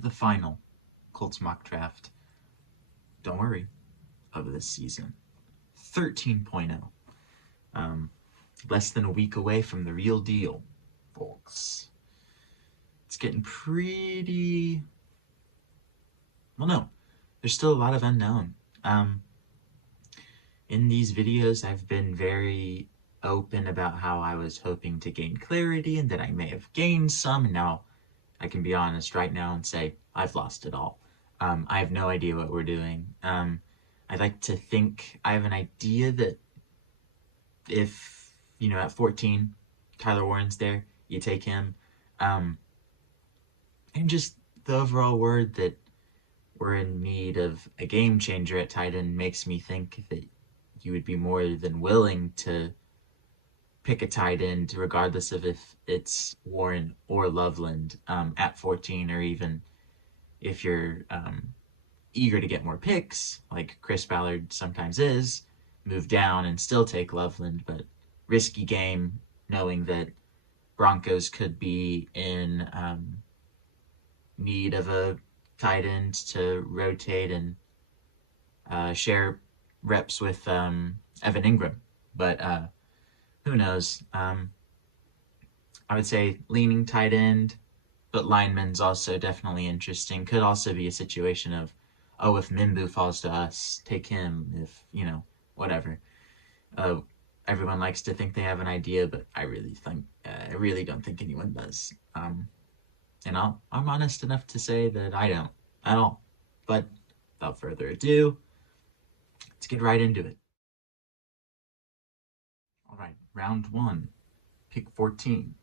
to the final Colts mock draft, don't worry, of this season. 13.0. Less than a week away from the real deal, folks. It's getting pretty... Well, no. There's still a lot of unknown. In these videos, I've been very open about how I was hoping to gain clarity and that I may have gained some, and now I can be honest right now and say I've lost it all. I have no idea what we're doing. I like to think I have an idea that if, at 14, Tyler Warren's there, you take him. And just the overall word that we're in need of a game changer at tight end makes me think that you would be more than willing to pick a tight end regardless of if it's Warren or Loveland at 14, or even if you're eager to get more picks, like Chris Ballard sometimes is, move down and still take Loveland, but risky game knowing that Broncos could be in need of a tight end to rotate and share reps with Evan Ingram. But who knows? I would say leaning tight end, but lineman's also definitely interesting. Could also be a situation of, if Mimbu falls to us, take him, if, whatever. Everyone likes to think they have an idea, but I really don't think anyone does. And I'm honest enough to say that I don't at all. But without further ado, let's get right into it. All right, round 1, pick 14.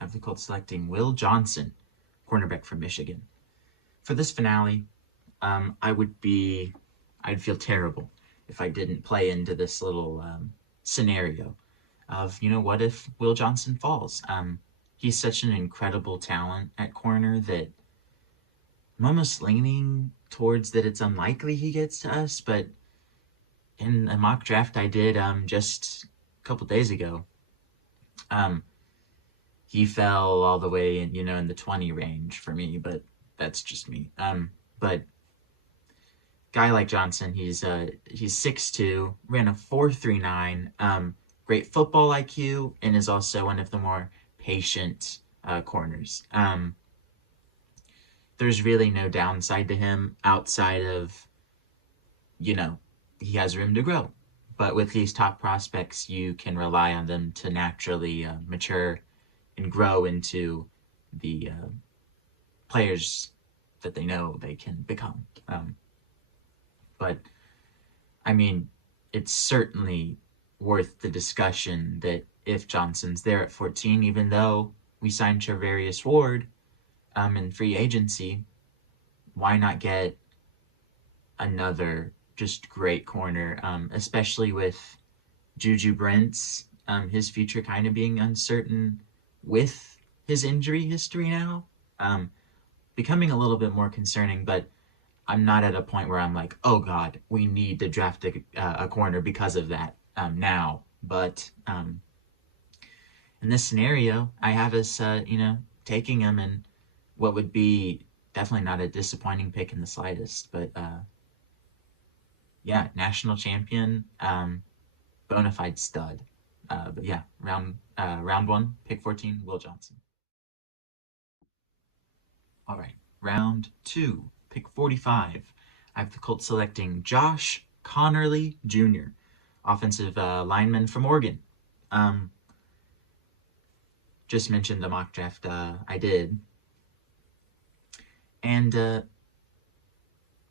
I have the Colts selecting Will Johnson, cornerback from Michigan. For this finale, I'd feel terrible if I didn't play into this little scenario of, what if Will Johnson falls? He's such an incredible talent at corner that I'm almost leaning towards that it's unlikely he gets to us, but in a mock draft I did just a couple days ago, he fell all the way in the 20 range for me, but that's just me. But guy like Johnson, he's 6'2", ran a 4.39, great football IQ, and is also one of the more patient corners. There's really no downside to him outside of, he has room to grow. But with these top prospects, you can rely on them to naturally mature and grow into the players that they know they can become. But, it's certainly worth the discussion that if Johnson's there at 14, even though we signed Charvarius Ward in free agency, why not get another just great corner, especially with Juju Brents, his future kind of being uncertain with his injury history now, becoming a little bit more concerning, but I'm not at a point where I'm like, oh God, we need to draft a corner because of that now. But in this scenario, I have us, taking him in what would be definitely not a disappointing pick in the slightest. But national champion, bona fide stud. But yeah, round 1, pick 14, Will Johnson. All right, round 2, pick 45. I have the Colts selecting Josh Connerly Jr., offensive lineman from Oregon. Just mentioned the mock draft I did. And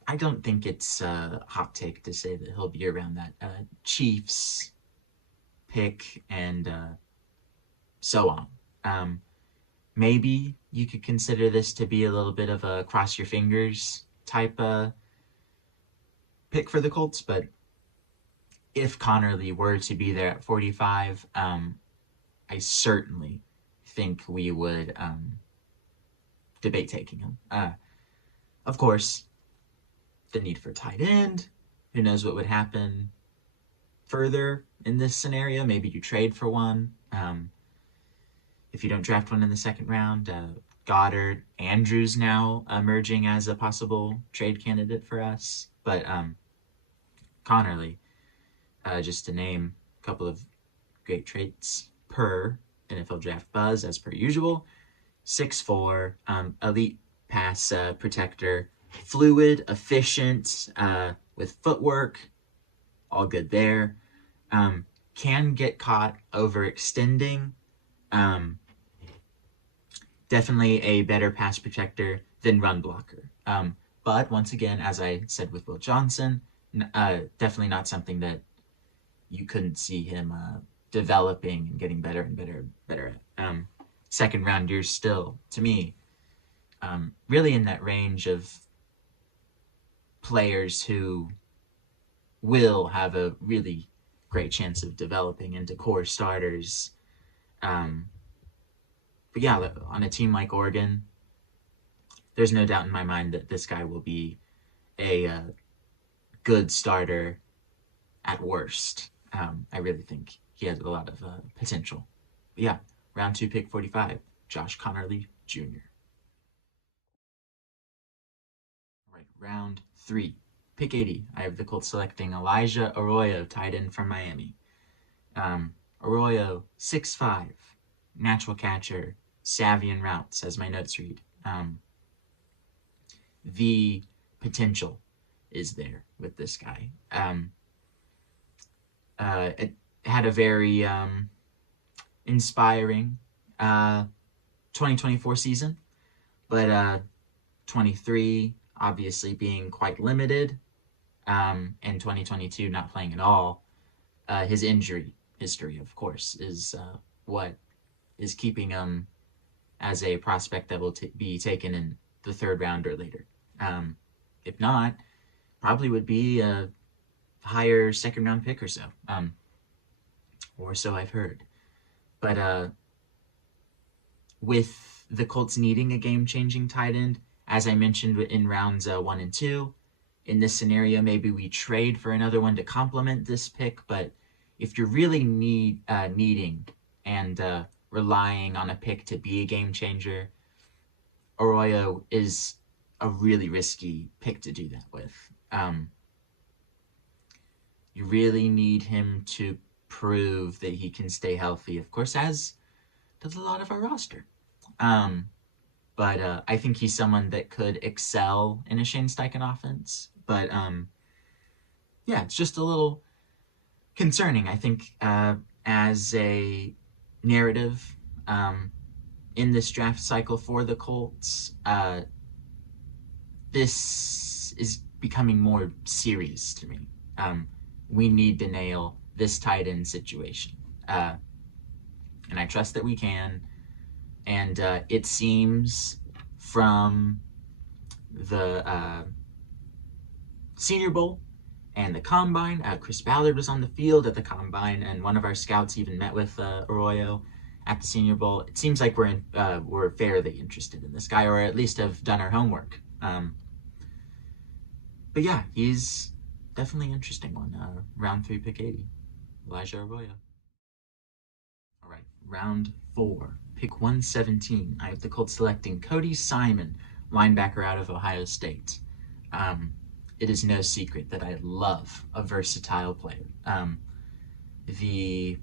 I don't think it's a hot take to say that he'll be around that Chiefs pick and so on. Maybe you could consider this to be a little bit of a cross your fingers type pick for the Colts, but if Connerly were to be there at 45, I certainly think we would debate taking him. Of course, the need for tight end, who knows what would happen further in this scenario. Maybe you trade for one. If you don't draft one in the second round, Goddard, Andrews now emerging as a possible trade candidate for us. But Connerly, just to name a couple of great traits per NFL Draft Buzz, as per usual. 6'4", elite pass protector, fluid, efficient, with footwork, all good there. Can get caught overextending. Definitely a better pass protector than run blocker. But once again, as I said with Will Johnson, definitely not something that you couldn't see him developing and getting better and better at. Second round years still, to me, really in that range of players who will have a really great chance of developing into core starters. But yeah, on a team like Oregon, there's no doubt in my mind that this guy will be a good starter at worst. I really think he has a lot of potential. But yeah, round 2, pick 45, Josh Connerly Jr. All right, round 3, pick 80. I have the Colts selecting Elijah Arroyo, tight end from Miami. Arroyo, 6'5", natural catcher, savvy in routes, as my notes read. The potential is there with this guy. It had a very inspiring 2024 season, but 23 obviously being quite limited, and 2022 not playing at all. His injury history, of course, is what is keeping him as a prospect that will be taken in the 3rd round or later. If not, probably would be a higher 2nd round pick or so, or so I've heard. But with the Colts needing a game-changing tight end, as I mentioned in rounds 1 and 2, in this scenario, maybe we trade for another one to complement this pick. But if you're really needing and relying on a pick to be a game changer, Arroyo is a really risky pick to do that with. You really need him to prove that he can stay healthy, of course, as does a lot of our roster. But I think he's someone that could excel in a Shane Steichen offense. But yeah, it's just a little concerning, I think, as a narrative in this draft cycle for the Colts. This is becoming more serious to me. We need to nail this tight end situation. And I trust that we can. And it seems from the Senior Bowl and the Combine, Chris Ballard was on the field at the Combine, and one of our scouts even met with Arroyo at the Senior Bowl. It seems like we're fairly interested in this guy, or at least have done our homework. But yeah, he's definitely an interesting one. Round 3, pick 80, Elijah Arroyo. All right, round 4, pick 117. I have the Colts selecting Cody Simon, linebacker out of Ohio State. It is no secret that I love a versatile player. The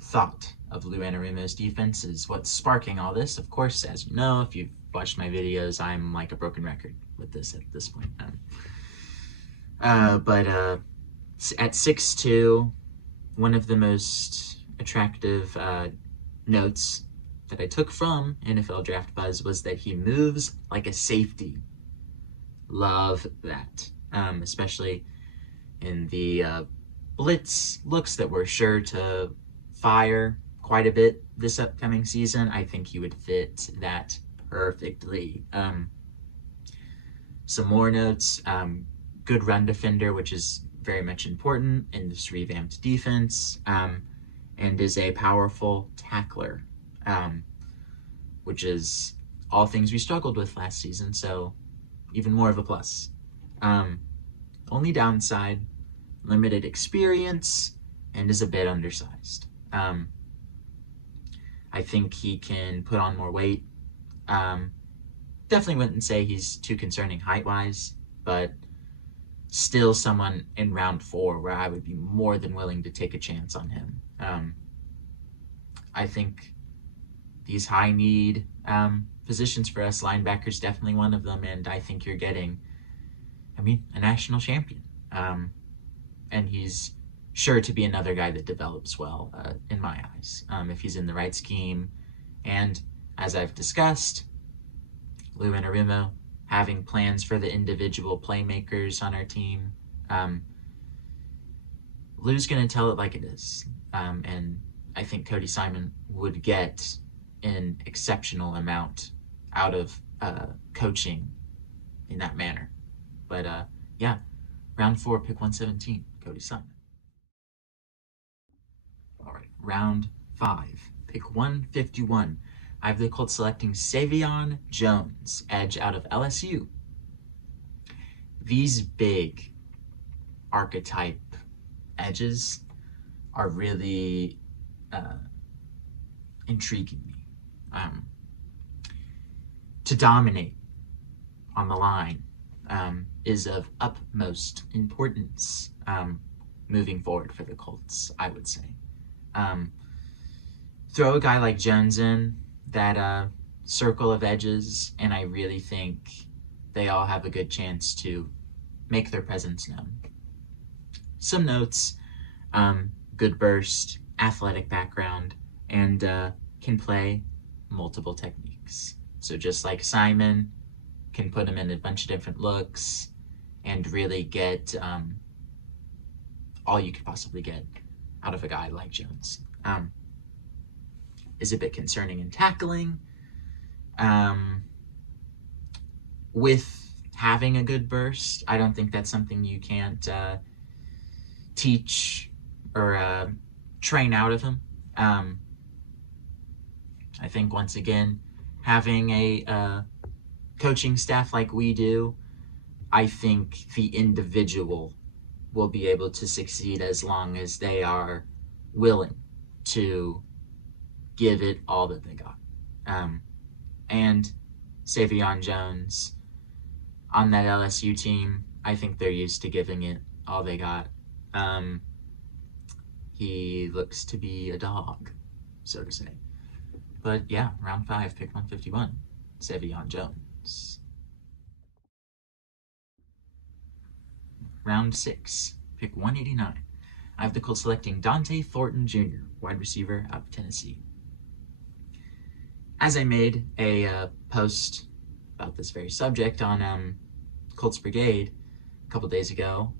thought of Lou Anarumo's defense is what's sparking all this. Of course, as you know, if you've watched my videos, I'm like a broken record with this at this point. But at 6'2", one of the most attractive notes that I took from NFL Draft Buzz was that he moves like a safety. Love that, especially in the blitz looks that we're sure to fire quite a bit this upcoming season. I think he would fit that perfectly. Some more notes. Good run defender, which is very much important in this revamped defense, and is a powerful tackler, which is all things we struggled with last season, so even more of a plus. Only downside, limited experience, and is a bit undersized. I think he can put on more weight, definitely wouldn't say he's too concerning height-wise, but still someone in round 4 where I would be more than willing to take a chance on him. I think these high need positions for us, linebackers definitely one of them, and I think you're getting, a national champion. And he's sure to be another guy that develops well, in my eyes, if he's in the right scheme. And as I've discussed, Lou Anarumo having plans for the individual playmakers on our team. Lou's going to tell it like it is. And I think Cody Simon would get an exceptional amount out of coaching in that manner. But yeah, round 4, pick 117, Cody Simon. All right, round 5, pick 151. I have the Colts selecting Savion Jones, edge out of LSU. These big archetype edges are really intriguing me. To dominate on the line is of utmost importance moving forward for the Colts, I would say. Throw a guy like Jones in that circle of edges, and I really think they all have a good chance to make their presence known. Some notes: good burst, athletic background, and can play multiple techniques. So just like Simon, can put him in a bunch of different looks and really get all you could possibly get out of a guy like Jones. Is a bit concerning in tackling. With having a good burst, I don't think that's something you can't teach or train out of him. I think, once again, having a coaching staff like we do, I think the individual will be able to succeed as long as they are willing to give it all that they got. And Savion Jones on that LSU team, I think they're used to giving it all they got. He looks to be a dog, so to say. But yeah, round 5, pick 151, Savion Jones. Round 6, pick 189. I have the Colts selecting Dante Thornton Jr., wide receiver out of Tennessee. As I made a post about this very subject on Colts Brigade a couple days ago,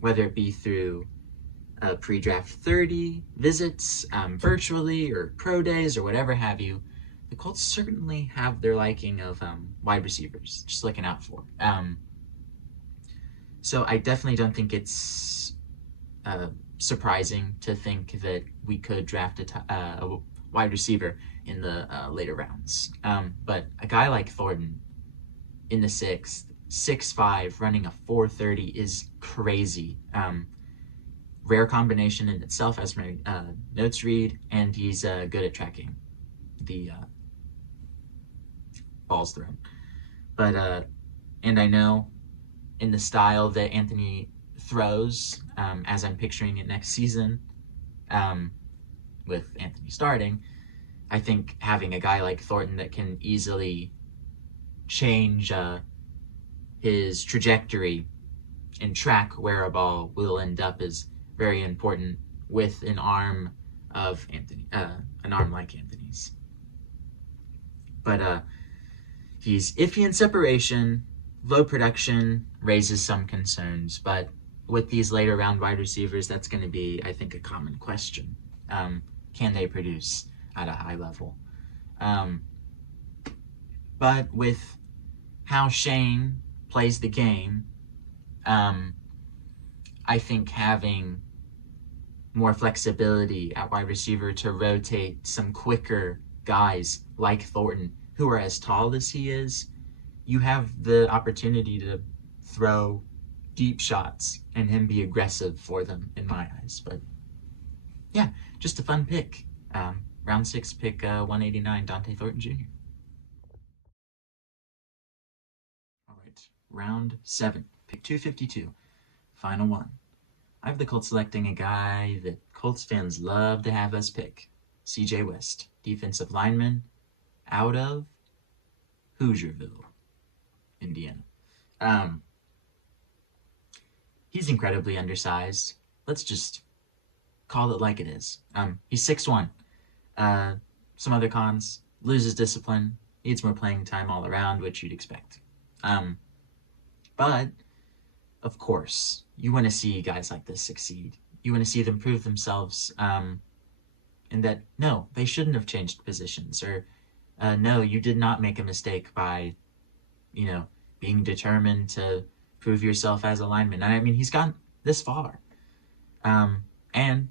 whether it be through pre-draft 30 visits virtually or pro days or whatever have you, the Colts certainly have their liking of wide receivers, just looking out for. So I definitely don't think it's surprising to think that we could draft a wide receiver in the later rounds. But a guy like Thornton in the 6th, 6'5", running a 4.30 is crazy. Rare combination in itself, as my notes read, and he's good at tracking the balls thrown. But and I know in the style that Anthony throws, as I'm picturing it next season, with Anthony starting, I think having a guy like Thornton that can easily change his trajectory and track where a ball will end up is very important with an arm of Anthony, an arm like Anthony's. But he's iffy in separation, low production raises some concerns, but with these later round wide receivers, that's going to be, I think, a common question. Can they produce at a high level? But with how Shane plays the game, I think having more flexibility at wide receiver to rotate some quicker guys like Thornton, who are as tall as he is, you have the opportunity to throw deep shots and him be aggressive for them, in my eyes. But yeah, just a fun pick. Round 6, pick 189, Dante Thornton Jr. Round 7, pick 252, final one. I have the Colts selecting a guy that Colts fans love to have us pick. CJ West, defensive lineman out of Hoosierville, Indiana. Um, he's incredibly undersized. Let's just call it like it is. He's 6'1". Uh, some other cons: loses discipline, needs more playing time all around, which you'd expect. But of course, you want to see guys like this succeed. You want to see them prove themselves, and that no, they shouldn't have changed positions, or no, you did not make a mistake by, you know, being determined to prove yourself as a lineman. And I mean, he's gone this far, and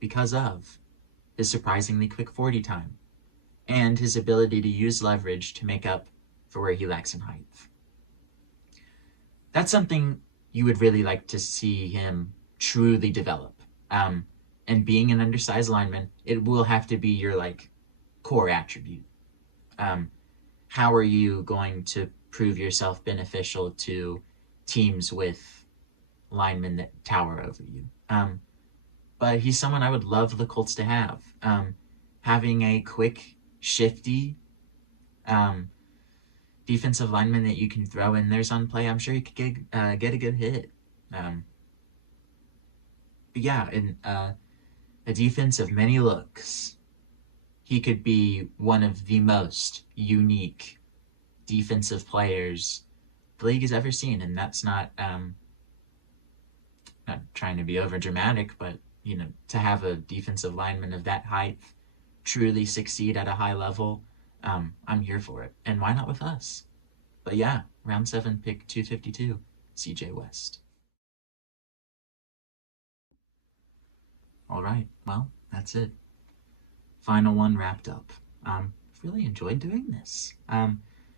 because of his surprisingly quick 40 time and his ability to use leverage to make up for where he lacks in height. That's something you would really like to see him truly develop. And being an undersized lineman, it will have to be your like core attribute. How are you going to prove yourself beneficial to teams with linemen that tower over you? But he's someone I would love the Colts to have. Having a quick, shifty defensive lineman that you can throw in there's on play, I'm sure he could get a good hit. But yeah, in a defense of many looks, he could be one of the most unique defensive players the league has ever seen. And that's not trying to be over dramatic, but you know, to have a defensive lineman of that height truly succeed at a high level, I'm here for it. And why not with us? But yeah, round 7, pick 252, CJ West. All right, well, that's it. Final one wrapped up. I've really enjoyed doing this.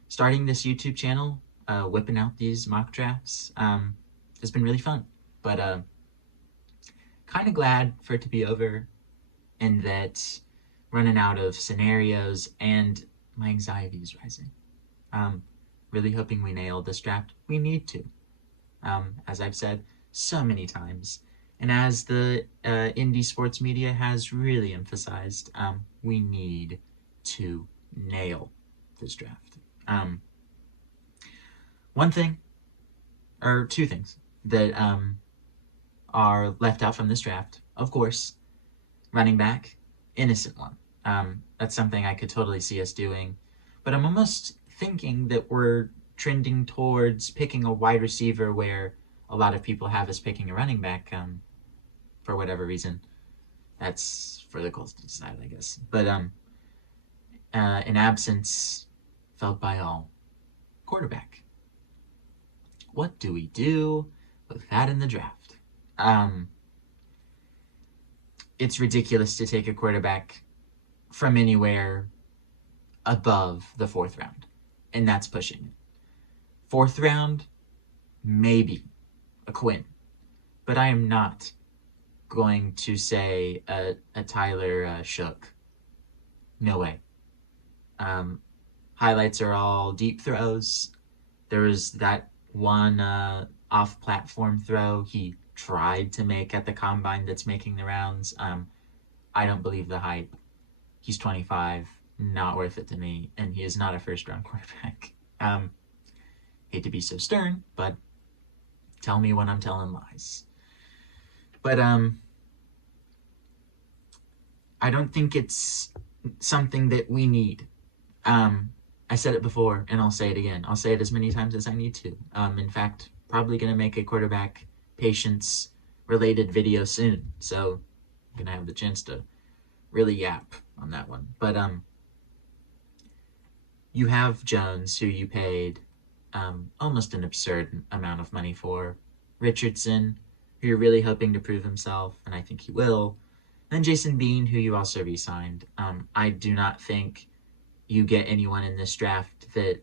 Starting this YouTube channel, whipping out these mock drafts, has been really fun. But kind of glad for it to be over, and that running out of scenarios and my anxiety is rising. Really hoping we nail this draft. We need to. As I've said so many times, and as the indie sports media has really emphasized, we need to nail this draft. One thing, or two things, that are left out from this draft, of course, running back, innocent one. That's something I could totally see us doing. But I'm almost thinking that we're trending towards picking a wide receiver where a lot of people have us picking a running back, for whatever reason. That's for the Colts to decide, I guess. But an absence felt by all, quarterback. What do we do with that in the draft? It's ridiculous to take a quarterback from anywhere above the 4th round, and that's pushing it. 4th round, maybe a Quinn, but I am not going to say a Tyler Shook. No way. Highlights are all deep throws. There was that one off-platform throw he tried to make at the combine that's making the rounds. I don't believe the hype. He's 25, not worth it to me, and he is not a first-round quarterback. Hate to be so stern, but tell me when I'm telling lies. But I don't think it's something that we need. I said it before, and I'll say it again. I'll say it as many times as I need to. In fact, probably going to make a quarterback patience-related video soon, so I'm going to have the chance to really yap on that one. But you have Jones, who you paid almost an absurd amount of money for. Richardson, who you're really hoping to prove himself, and I think he will. And Jason Bean, who you also re-signed. I do not think you get anyone in this draft that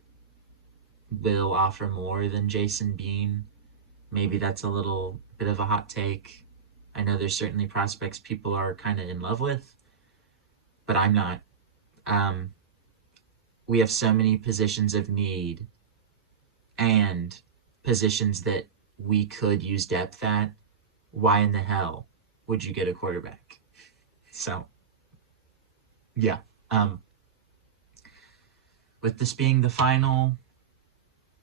will offer more than Jason Bean. Maybe that's a little bit of a hot take. I know there's certainly prospects people are kind of in love with, but I'm not. We have so many positions of need, and positions that we could use depth at, why in the hell would you get a quarterback? So, yeah. Um, with this being the final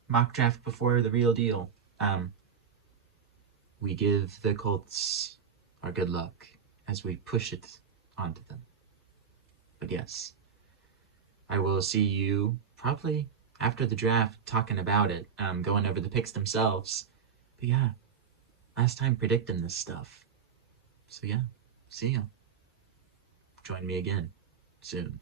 mock draft before the real deal, we give the Colts our good luck as we push it onto them. But yes, I will see you probably after the draft talking about it, going over the picks themselves. But yeah, last time predicting this stuff. So yeah, see ya. Join me again soon.